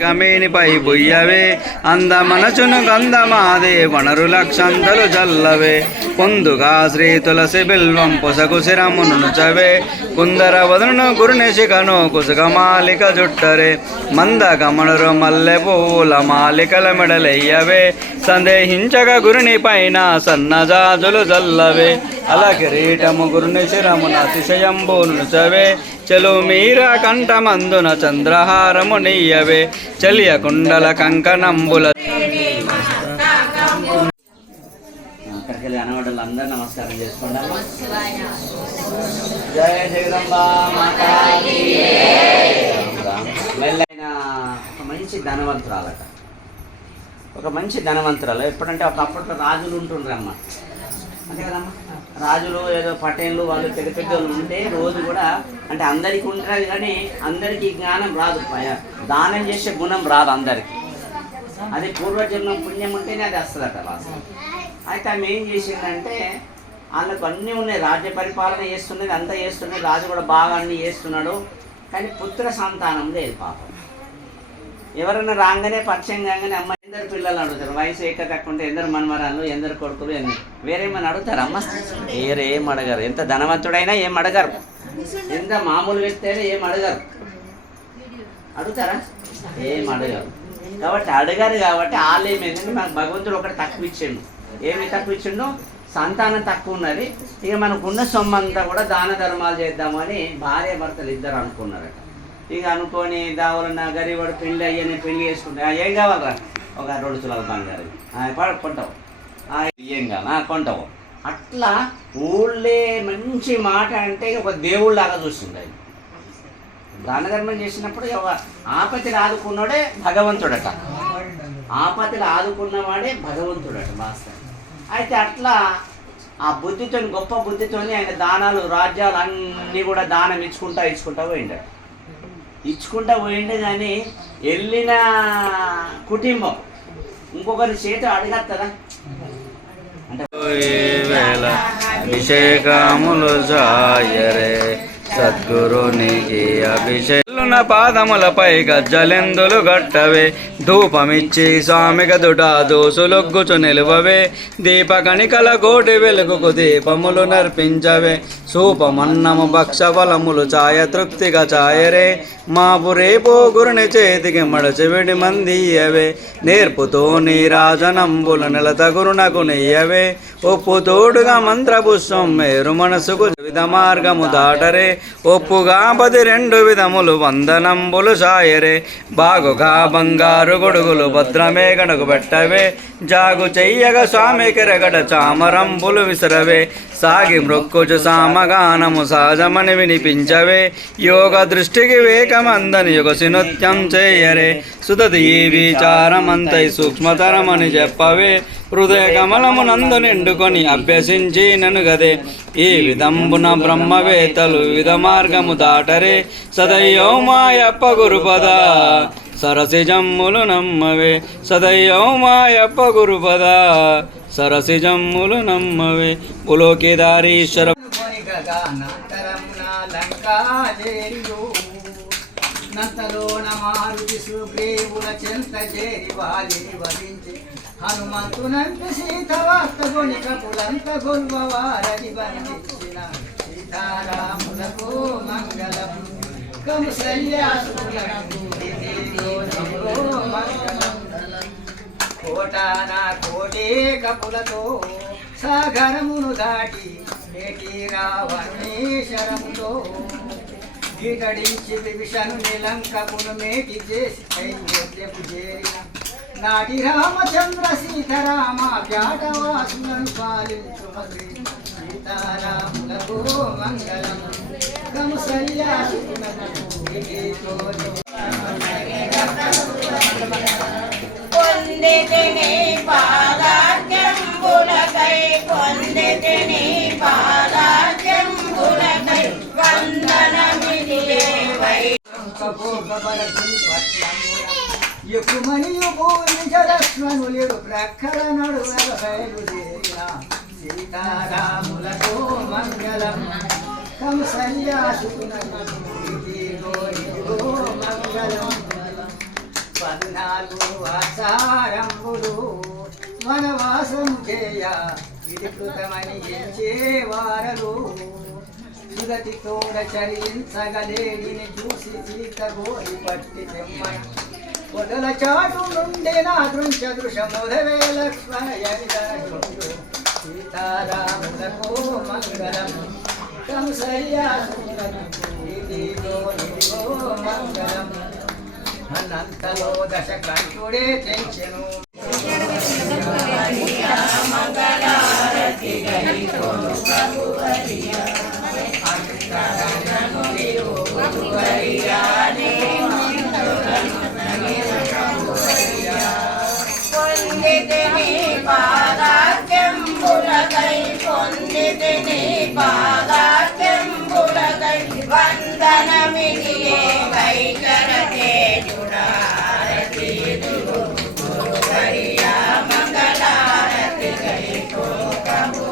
మేనిపై బొయ్యవే అంద మనచును గంధమాదే వనరు లక్షంతలు జల్లవే పొందుగా శ్రీ తులసి బిల్వం పొసగు శిరమును నుచవే కుందర వదను గురుని శిఖను కుసుగ మాలిక జుట్టరే మంద గమనురు మల్లె పూల మాలికల మెడలెయ్యవే సందేహించగ గురుని పైన సన్నజాజులు జల్లవే అల కిరీటము గురుని శిరమున అతిశయంబును నుచవే చలు మీరా కంఠమందున చంద్రహారము నెయ్యవే చలియ కుండల కంకణంబుల. అక్కడికి వెళ్ళి అనవడలు అందరూ నమస్కారం చేసుకుంటాము. జయ జగదంబ మాతాకి. వెళ్ళైన ఒక మంచి ధనవంతురాలట, ఒక మంచి ధనవంతురాలు. ఎప్పుడంటే ఒకప్పట్లో రాజులు ఉంటుండ్రమ్మ, అంతే కదమ్మా. రాజులు ఏదో పటేళ్ళు వాళ్ళు పెద్ద పెద్దలు ఉంటే రోజు కూడా అంటే అందరికీ ఉంటుంది కానీ అందరికీ జ్ఞానం రాదు, దానం చేసే గుణం రాదు అందరికీ. అది పూర్వజన్మం పుణ్యం ఉంటేనే అది వస్తుందట వాసన. అయితే ఆమె ఏం చేసిందంటే వాళ్ళకు అన్నీ ఉన్నాయి, రాజ్య పరిపాలన చేస్తున్నది, అంతా చేస్తున్నది, రాజు కూడా బాగా అన్నీ చేస్తున్నాడు, కానీ పుత్ర సంతానం లేదు పాపం. ఎవరైనా రాగానే పరిచయం కాగానే అమ్మ ఎందరు పిల్లలు అడుగుతారు, వయసు ఏకతక్కుంటే ఎందరు మనమరాళ్ళు ఎందరు కొడుకులు వేరేమని అడుగుతారు. అమ్మ ఏం అడగారు, ఎంత ధనవంతుడైనా ఏం అడగారు, ఎంత మామూలు వ్యక్తి అయినా ఏం అడగారు, అడుగుతారా? ఏం అడగారు. కాబట్టి అడగారు కాబట్టి వాళ్ళు ఏమైందంటే మనకు భగవంతుడు ఒకటి తక్కువ ఇచ్చిండు. ఏమి తక్కువ ఇచ్చిండు? సంతానం తక్కువ ఉన్నది. ఇక మనకున్న సొమ్ము అంతా కూడా దాన ధర్మాలు చేద్దామని భార్య భర్తలు ఇద్దరు అనుకున్నారట. ఇక అనుకొని దావులన్న గరీవాడు పెళ్ళి అయ్యని పెళ్లి చేసుకుంటా, ఏం కావాలరా, ఒక 2 తులాల బంగారు కొంటావు, ఏం కావాలా కొంటావు. అట్లా ఊళ్ళే మంచి మాట అంటే ఒక దేవుళ్ళలాగా చూస్తుంది. అది దాన ధర్మం చేసినప్పుడు ఆపత్తిని ఆదుకున్నాడే భగవంతుడట, ఆపత్తిని ఆదుకున్నవాడే భగవంతుడట వాస్తవం. అయితే అట్లా ఆ బుద్ధితో, గొప్ప బుద్ధితోని ఆయన దానాలు రాజ్యాలు అన్నీ కూడా దానం ఇచ్చుకుంటా పోయిండట. ఇచ్చుకుంటా పోయిండే కానీ వెళ్ళిన కుటుంబం ఇంకొకరి చేతి అడగత్తదా అంటే అభిషేకములు జాయరే సద్గురునికి అభిషేక పాదములపై గజ్జలెందులు గట్టవే ధూపమిచ్చి స్వామి గదుట దోసులొగ్గుచు నిలువవే దీపకణికల కోటి వెలుగుకు దీపములు నర్పించవే సూపమన్నము భక్షఫలములు ఛాయ తృప్తిగా ఛాయరే మాపు రేపో గురుని చేతికి మడచివిడి మందియవే నేర్పుతో నీ రాజనంబులు నిలత గురునకు నెయ్యవే ఒప్పు తోడుగా మంత్రపుష్పం మేరు మనసుకు విధ మార్గము దాటరే ఒప్పుగా 12 విధములు వందనంబులు సాయరే బాగుగా బంగారు గొడుగులు భద్రమే గడుగు పెట్టవే జాగు చెయ్యగ స్వామి కెరగడ చామరంబులు విసరవే సాగి మృక్కుచు సామగానము సహజమని వినిపించవే యోగ దృష్టికి వేకమందని యుగసి నృత్యం చేయరే సుతది ఈ విచారమంతై సూక్ష్మతరమని చెప్పవే హృదయ కమలము నందు నిండుకొని అభ్యసించి నను గదే ఈ విధంబున బ్రహ్మవేత్తలు వివిధ మార్గము దాటరే సదయ్యో మాయప్ప గురుపద సరసిజమ్ములు నమ్మవే సదయ్యో మాయప్ప గురుపద సరసిజమ్ములు నమ్మవే పులోకిదారీశ్వర నంతలోన మారుతి సుగ్రీవుల చెంత చేరి వాలిని వధించి హనుమంతునంత సీతవార్త గొణిక పులంత గొల్వవారని బంధించిన సీతారాములకు మంగళం కౌసల్యాసులకు కోటాన కోటే కపులతో సాగరమును దాటి నేటి రావణుని శరముతో గీటడించి విభీషణు నిలంకపును మేటి చేసి కైవల్యపు చేరిన నాటి రామచంద్ర సీతారామ వ్యాటవాసులను పాలించు సీతారాములకు మంగళం కౌసల్యాసులకు పొందితిని పాదార్ఘ్యంబులకై పొందితిని పాదార్ఘ్యంబులకై వందనమిదియే వై ఎక్కుమనియు పూజించలక్ష్మణులు ప్రక్కల నడువల బయలుదేరిన సీతారాములకు మంగళం కౌసల్యాసులకు మంగళం 14 ఆచారంబులు వనవాసం చేయ విధికృతమని ఎంచేవారలు సుగతి తోడ చరించగలేడిని చూసి సీత గోరి పట్టి తెమ్మన పొదల చాటు నుండి నా దృశ్యముదవే లక్ష్మణయుడు సీతారాములకు మంగళం కంసయ్యాదిగో మంగళం అనంతలో దశకంఠుడే తెంచెను పొందితిని పాదార్ఘ్యంబులకై పొందితిని